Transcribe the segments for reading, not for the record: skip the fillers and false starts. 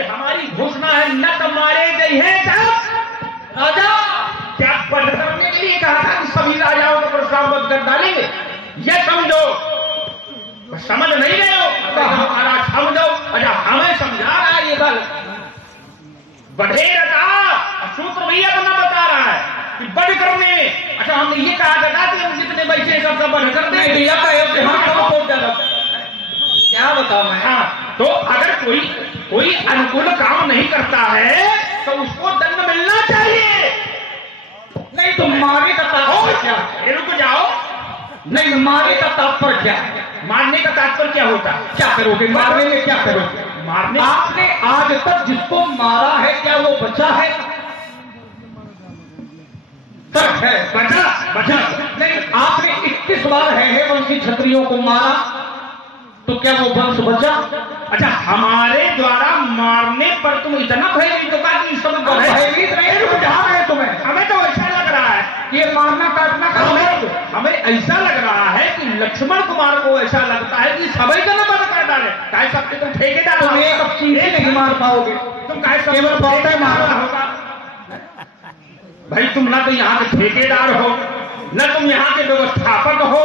कि हमारी घोषणा है न तो मारे गए हैं राजा। क्या पद करने के लिए कहा था कि सभी राजाओं को परशुराम कर डालेंगे? ये समझो, समझ नहीं रहे हो तो हमारा समझो। अच्छा हमें समझा रहा है ये बल बढ़ेगा था, सूत्र भी अपना बता रहा है कि बढ़ करने। अच्छा हमने ये कहा था कि हम जितने बच्चे सबका बढ़ कर देंगे, क्या बताओ मैं। हाँ तो अगर कोई अनुकूल काम नहीं करता है तो उसको दंड मिलना चाहिए। नहीं तो मारे का तात्पर्य क्या? रुक जाओ, नहीं मारे का तात्पर्य क्या? मारने का तात्पर्य क्या होता है? क्या करोगे मारने में? क्या करोगे मारने? आपने आज तक जिसको मारा है क्या वो बचा है? तक है, बचा नहीं। आपने 21 बार है वंशी क्षत्रियों को मारा तो क्या वो वंश बचा? अच्छा हमारे द्वारा मारने पर तुम इतना भयभीत होगा कि इस समय भयभीत नहीं है तुम्हें? हमें तो ऐसा लग रहा है ये मारना काटना का हमें ऐसा लग रहा है कि लक्ष्मण कुमार को ऐसा लगता है कि सभी का बंद कर डाले। कहे सबके तुम ठेकेदार तुम एक अब चीजें नहीं मार पाओगे, तुम कहे सब केवल बहुते मारना होगा। भाई तुम ना तो यहाँ के ठेकेदार हो न तुम यहाँ के व्यवस्थापक हो।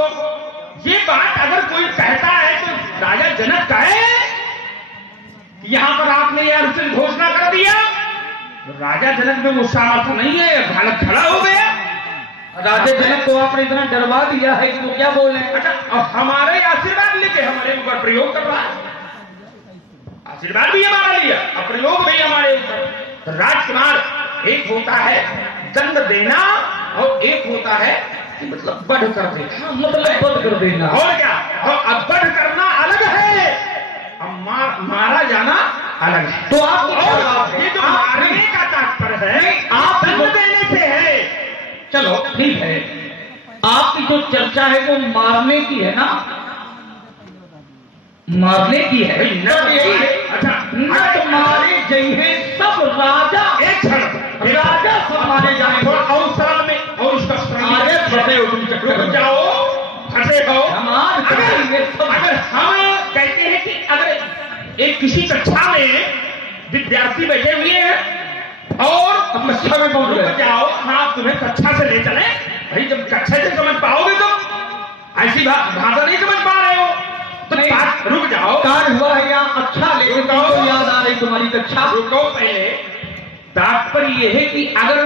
ये बात अगर कोई कहता है तो राजा जनक कहे यहाँ पर आपने यह अनुचित घोषणा कर दिया, राजा जनक में वो सामर्थ्य नहीं है, भारत खड़ा हो गया। राजा जनक को आपने इतना डरवा दिया है कि वो क्या बोले? अच्छा अब हमारे आशीर्वाद लेके हमारे ऊपर प्रयोग कर रहा है, आशीर्वाद भी हमारा लिया और प्रयोग भी हमारे ऊपर। राजकुमार एक होता है दंड देना और एक होता है कि मतलब बढ़ कर देना, मतलब बढ़ कर देना। और क्या? और अब बढ़ करना अलग है, अब मारा जाना अलग है। तो आप ये जो मारने का तात्पर्य है आप दंड देने से है। चलो ठीक है, आपकी जो चर्चा है वो मारने की है ना? मारने की है यही है। अच्छा नट मारे जई है सब राजा, एक क्षण राजा सब मारे जाए। और सरल में और उसका आगे फंसे हो तुम चक्कर रुक जाओ, फंसे हो। अगर हम कहते हैं कि अगर एक किसी कक्षा में विद्यार्थी बैठे हुए हैं और कक्षा में पहुंच रुक जाओ, हाँ तुम्हें कक्षा से ले चले। भाई जब कक्षा से समझ पाओगे तुम, ऐसी भाषा नहीं समझ पा रहे हो तो बात रुक जाओ। कार्य हुआ है या अच्छा लेकिन तो याद आ रही तुम्हारी कक्षा। रुको पहले, तात्पर्य यह है कि अगर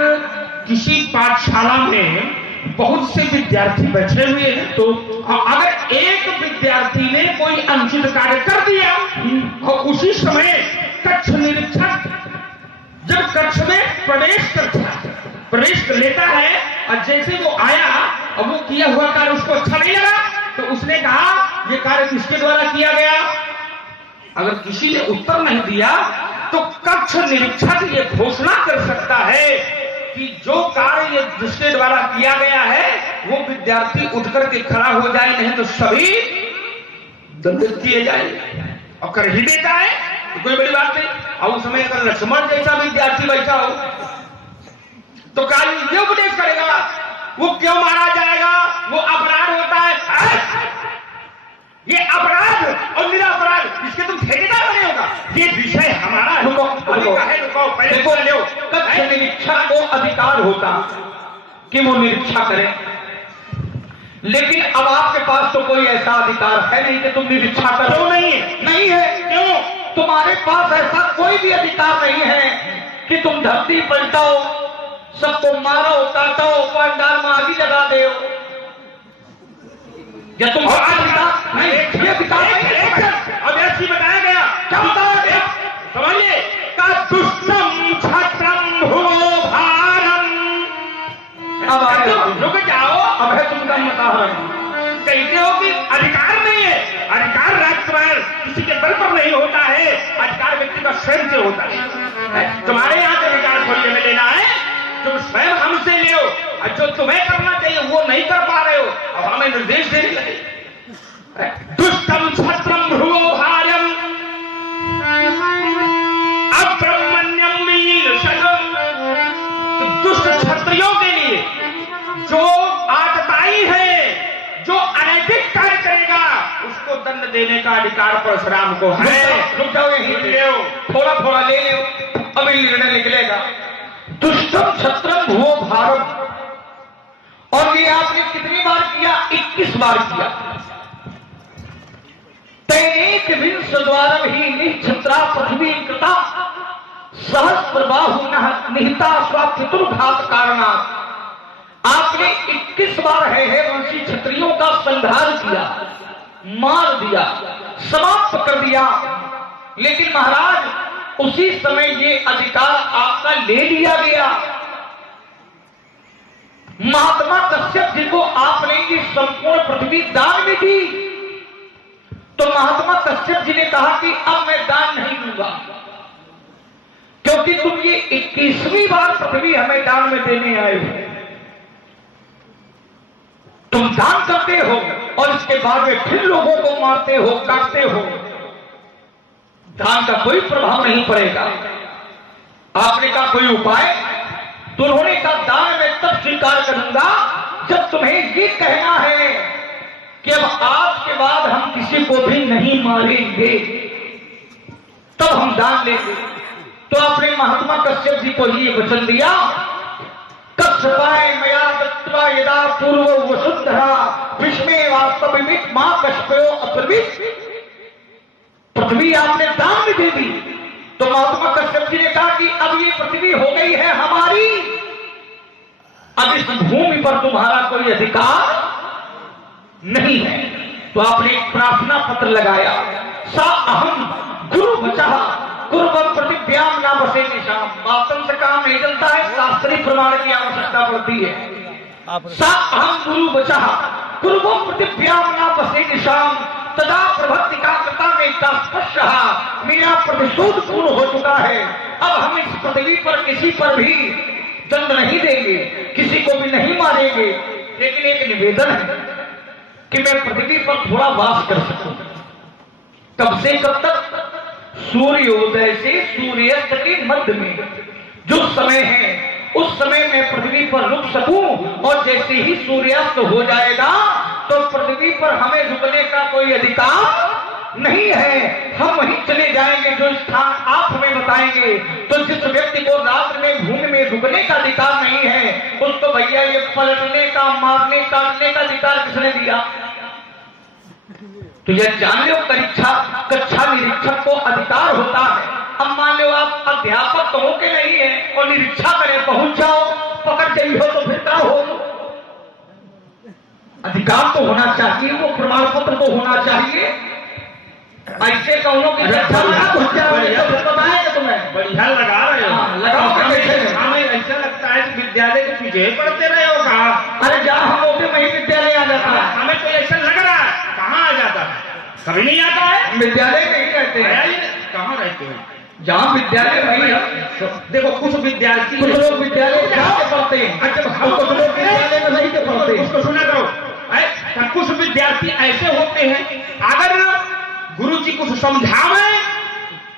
किसी पाठशाला में बहुत से विद्यार्थी बैठे हुए हैं तो अगर एक विद्यार्थी ने कोई अनुचित कार्य कर दिया और उसी समय कक्ष निरीक्षक जब कक्ष में प्रवेश कर लेता है और जैसे वो आया और वो किया हुआ कार्य उसको अच्छा नहीं लगा तो उसने कहा ये कार्य किसके द्वारा किया गया? अगर किसी ने उत्तर नहीं दिया तो कक्ष निरीक्षक ये घोषणा कर सकता है कि जो कार्य ये जिसके द्वारा किया गया है वो विद्यार्थी उठकर के खड़ा हो जाए, नहीं तो सभी दंडित किए जाएंगे। और कर ही देता है तो कोई बड़ी बात नहीं। और उस समय अगर लक्ष्मण जैसा विद्यार्थी बैठा हो तो काली ये उपदेश करेगा वो क्यों मारा जाएगा, वो अपराध होता है। ये अपराध और निरापराध इसके तुम ठेकेदार बने होगा, ये विषय हमारा है। कक्ष निरीक्षक को अधिकार होता कि वो निरीक्षा करे, लेकिन अब आपके पास तो कोई ऐसा अधिकार है नहीं कि तुम निरीक्षा करो। क्यों नहीं है? नहीं है। क्यों? तुम्हारे पास ऐसा कोई भी अधिकार नहीं है कि तुम धरती पलटाओ, सबको मारो, काटो, पंडाल में आगी लगा दे। या तुम नहीं, ये अधिकार नहीं। अब ऐसी बताया गया, क्या बताया गया? समझिए का दुष्टम छत्रम भुवो भारम। अब आगे रुक जाओ, अब है तुम कम बता रहे हो। कहते हो कि अधिकार नहीं है। अधिकार राजकुमार किसी के बल पर नहीं होता है, अधिकार व्यक्ति का स्वयं से होता है। तुम्हारे यहाँ से अधिकार खोलने में लेना है, तुम स्वयं हमसे ले हो, और जो तुम्हें करना चाहिए वो नहीं कर पा रहे हो, अब हमें निर्देश देने लगे। दुष्टम छत्रम भ्रुवो भार्यम अब्रह्मण्यम मीनशगम। तो दुष्ट क्षत्रियों के लिए जो आतताई है, जो अनैतिक कार्य करेगा, उसको दंड देने का अधिकार परशुराम को है। रुक जाओ, यहीं थोड़ा थोड़ा ले अभी निर्णय निकलेगा। दुष्टम छत्रम भुवो भारत, और ये आपने कितनी बार किया? 21 बार किया। तैनेक विंश द्वारम ही निक्षत्रा पृथ्वी कृता सहस्रबाहु निहिता स्वापितुर्घात कारणा। आपने 21 बार है वंशी क्षत्रियों का संहार किया, मार दिया, समाप्त कर दिया। लेकिन महाराज उसी समय ये अधिकार आपका ले लिया गया। महात्मा कश्यप जी को आपने ये संपूर्ण पृथ्वी दान में दी, तो महात्मा कश्यप जी ने कहा कि अब मैं दान नहीं दूंगा, क्योंकि तुम ये 21वीं बार पृथ्वी हमें दान में देने आए हो। तुम दान करते हो और इसके बाद में फिर लोगों को मारते हो, काटते हो, दान का कोई प्रभाव नहीं पड़ेगा। आपने कहा कोई उपाय? तो उन्होंने कहा दान में तब स्वीकार करूंगा जब तुम्हें ये कहना है कि अब आज के बाद हम किसी को भी नहीं मारेंगे, तब हम दान लेंगे। तो आपने महात्मा कश्यप जी को ये वचन दिया, कश्यपाय मया दत्त्वा यदा पूर्व वसुंधरा विस्मे वास्तविक मां कश्यपो अप्रवित। पृथ्वी आपने दान में दे दी, तो महात्मा कश्यप जी ने कहा कि अब ये पृथ्वी हो गई है हमारी, अब इस भूमि पर तुम्हारा कोई अधिकार नहीं है। तो आपने एक प्रार्थना पत्र लगाया, सा अहम गुरु बचा कुर्बन प्रतिव्याम ना बसे निशाम। बातन से काम नहीं चलता है, शास्त्रीय प्रमाण की आवश्यकता पड़ती है। सा अहम गुरु बचा कुर्बन प्रतिव्याम ना बसे निशाम तदा प्रभक्ति का कृता में स्पर्श। मेरा प्रतिशोध पूर्ण हो चुका है, अब हम इस पृथ्वी पर किसी पर भी दंड नहीं देंगे, किसी को भी नहीं मारेंगे। लेकिन एक निवेदन है कि मैं पृथ्वी पर थोड़ा वास कर सकूं। कब से कब तक? सूर्योदय से सूर्यास्त के मध्य में जो समय है उस समय मैं पृथ्वी पर रुक सकूं, और जैसे ही सूर्यास्त हो जाएगा तो पृथ्वी पर हमें रुकने का कोई अधिकार नहीं है। हम वहीं चले जाएंगे जो स्थान आप हमें बताएंगे। तो जिस व्यक्ति को रात में भूमि में रुकने का अधिकार नहीं है, उसको भैया ये पलटने का, मारने काटने का अधिकार किसने दिया? तो यह जान लो, कक्षा निरीक्षक को अधिकार होता है। अब मान लो आप अध्यापक तो हो के नहीं है और निरीक्षा करें, पहुंच जाओ, पकड़ गई हो तो फिर क्या हो? अधिकार तो होना चाहिए, वो प्रमाण पत्र तो होना चाहिए। ऐसे कौनों की चर्चा बताएगा तुम्हें बढ़िया लगा रहे हो, लगाओ। हमें ऐसा लगता है कि विद्यालय के पीछे पढ़ते रहे हो। कहा अरे जहाँ हम होते वही विद्यालय आ जाता है। हमें तो ऐसा लग रहा है, कहाँ आ जाता है? कभी नहीं आता है। विद्यालय में ही रहते हैं। कहाँ रहते हैं? जहाँ विद्यालय वही है। देखो कुछ विद्यार्थी, कुछ लोग विद्यालय जाके पढ़ते हैं, अच्छा कुछ लोग विद्यालय में नहीं के पढ़ते हैं। उसको सुना करो। कुछ विद्यार्थी ऐसे होते हैं, अगर गुरु जी कुछ समझावे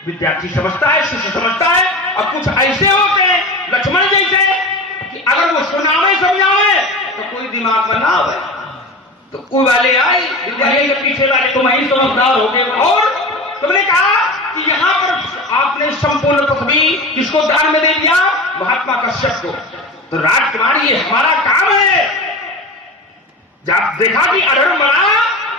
विद्यार्थी समझता है, शिष्य समझता है। और कुछ ऐसे होते हैं लक्ष्मण जैसे कि अगर वो सुनावे समझावे तो कोई दिमाग में ना आवे, तो वो वाले आए विद्यालय के पीछे वाले, तुम ही समझदार हो गए। और तुमने कहा कि यहाँ पर आपने संपूर्ण पृथ्वी किसको दान में दे दिया? महात्मा कश्यप को। तो राजकुमार ये हमारा काम है। जब देखा कि अधर्म बना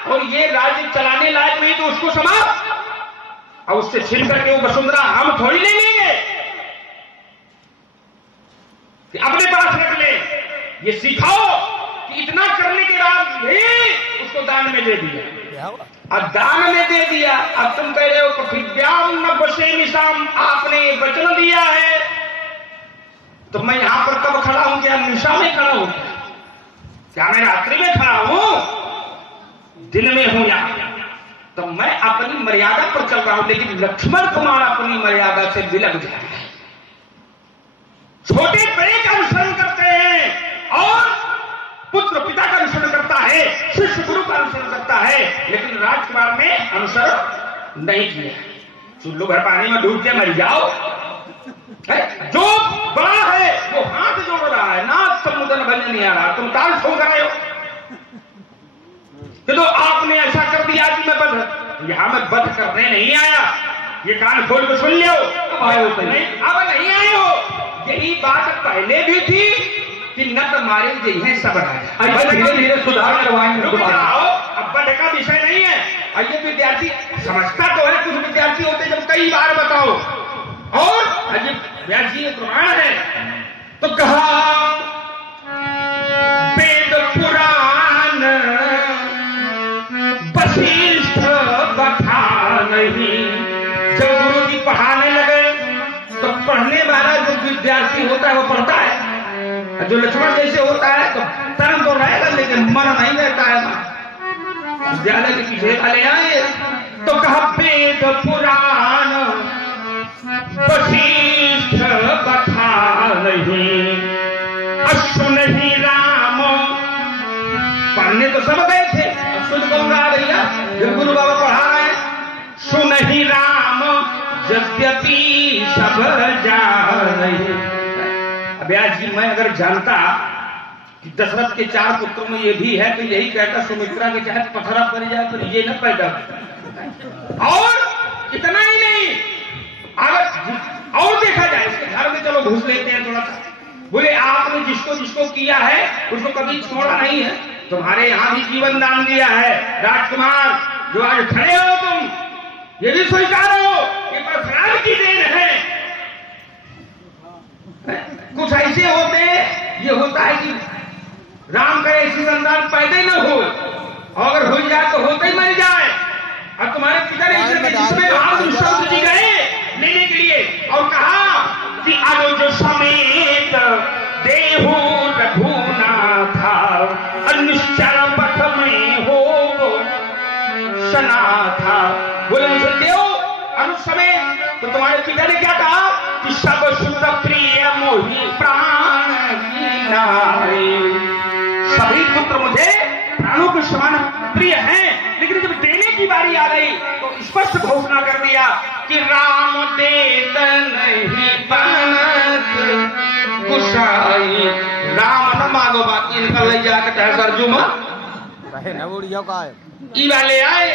और ये राज्य चलाने लायक नहीं, तो उसको समाप्त, और उससे छीन करके वो वसुंधरा हम थोड़ी ले लेंगे कि अपने पास रख ले। ये सिखाओ कि इतना करने के बाद भी उसको दान में दे दिया, और दान में दे दिया। अब तुम कह रहे हो पृथ्व्याम न बसे निशाम, आपने वचन दिया है, तो मैं यहां पर कब खड़ा हूं? क्या निशा में खड़ा हूं? क्या मैं रात्रि में खड़ा हूं? दिन में हूं यहां। तो मैं अपनी मर्यादा पर चल रहा हूं, लेकिन लक्ष्मण कुमार अपनी मर्यादा से विलग जा रहे हैं। छोटे बड़े का अनुसरण करते हैं, और पुत्र पिता का अनुसरण करता है, शिष्य गुरु का अनुसरण करता है, लेकिन राजकुमार ने अनुसरण नहीं किया। चुल्लू भर पानी में डूब के मर जाओ। जो बड़ा है वो हाथ जोड़ रहा है, नाथ समुद्र बनने नहीं आ रहा, तुम ताल ठोक रहे हो कि तो आपने ऐसा कर दिया कि मैं बध, यहां मैं बध करने नहीं आया। ये कान खोल के सुन लो, आए हो? नहीं, अब नहीं आए हो। यही बात पहले भी थी कि नट मारे जी हैं सब राजा। ऐसे धीरे धीरे सुधार करवाएंगे रुक दोबारा। जाओ, अब बड़े का विषय नहीं है। और ये विद्यार्थी समझता तो है, कुछ विद्यार्थी होते जब कई बार बताओ। और अजय व्यास जी प्रमाण है तो कहा वेद पुराण वशिष्ठ बता नहीं। जब गुरु जी पढ़ाने लगे तो पढ़ने वाला जो विद्यार्थी होता है वो पढ़ता है, जो लक्ष्मण जैसे होता है तो तन तो रहेगा लेकिन मन नहीं रहता है। विद्यालय के पीछे वाले आए तो कहा वेद पुराण वशिष्ठ बता नहीं। अश्विन ही राम पढ़ने तो सब गए थे, अश्विन कौन रहा भैया जब गुरु बाबा पढ़ा रहे हैं। सुन ही राम यद्यपि सब जाने। व्यास जी मैं अगर जानता कि दशरथ के 4 पुत्रों में ये भी है तो यही कहता सुमित्रा के चाहे पथरा पड़ जाए पर ये न पैदा। और इतना ही नहीं, अगर और देखा जाए इसके घर में चलो घुस लेते हैं थोड़ा सा। बोले आपने जिसको जिसको किया है उसको कभी छोड़ा नहीं है, तुम्हारे यहां भी जीवन दान दिया है। राजकुमार जो आज खड़े हो तुम, ये भी स्वीकारो कि परशुराम की देन है। कुछ ऐसे होते, ये होता है कि राम करे ऐसी संतान पैदा ही न हो, और अगर हो जाए तो होते ही मर जाए। अब तुम्हारे पिता ने जिसमें आप विश्वास जी गए लेने के लिए और कहा कि अनुज समेत देहु रघुनाथा अनिश्चर पथ में हो सना था। बोले मुझे देव अनुज समेत। तो तुम्हारे पिता ने क्या कहा कि सब शुद्ध प्रिय मोहि प्राण की नारी। सभी पुत्र मुझे प्राणों के समान प्रिय हैं, लेकिन जब देने की बारी आ गई तो स्पष्ट घोषणा कर दिया कि राम देत नहीं बनत गुसाई। राम न मांगो बाकी इनका ले जाकर सरजुमा ई वाले आए।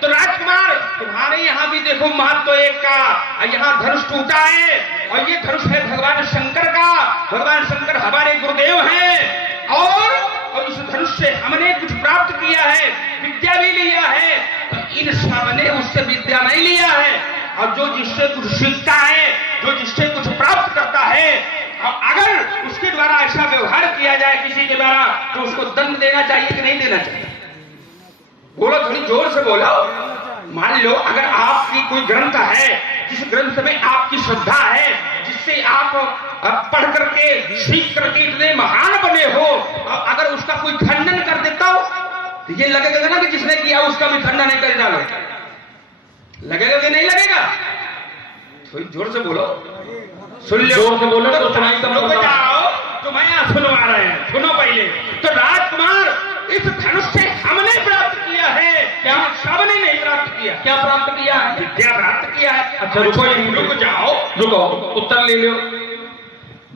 तो राजकुमार तुम्हारे यहाँ भी देखो महत्व एक का, यहाँ धनुष टूटा है और ये धनुष है भगवान शंकर का। भगवान शंकर हमारे गुरुदेव हैं और इस धनुष से हमने कुछ प्राप्त किया है, विद्या भी लिया है। तो इन सबने उससे विद्या नहीं लिया है, और जो जिससे कुछ सीखता है, जो जिससे कुछ प्राप्त करता है, और अगर उसके द्वारा ऐसा व्यवहार किया जाए किसी के द्वारा तो उसको दंड देना चाहिए कि नहीं देना चाहिए? बोलो, थोड़ी जोर से बोलो। मान लो अगर आपकी कोई ग्रंथ है, जिस ग्रंथ में आपकी श्रद्धा है, जिससे आप पढ़ करके सीख करके इतने महान बने हो, और अगर उसका कोई खंडन कर देता हो तो ये लगेगा ना कि जिसने किया उसका भी खंडन नहीं कर डालो। लगेगा कि नहीं लगेगा? थोड़ी जोर से बोलो, सुन लो, जोर से बोलो तो सुनाई तो रुक जाओ, तो मैं यहाँ सुनवा रहे हैं, सुनो पहले। तो राजकुमार इस धनुष से हमने प्राप्त किया है, क्या सबने नहीं प्राप्त किया? क्या प्राप्त किया है? विद्या प्राप्त किया है। अच्छा रुको रुक जाओ, रुको, उत्तर ले लो।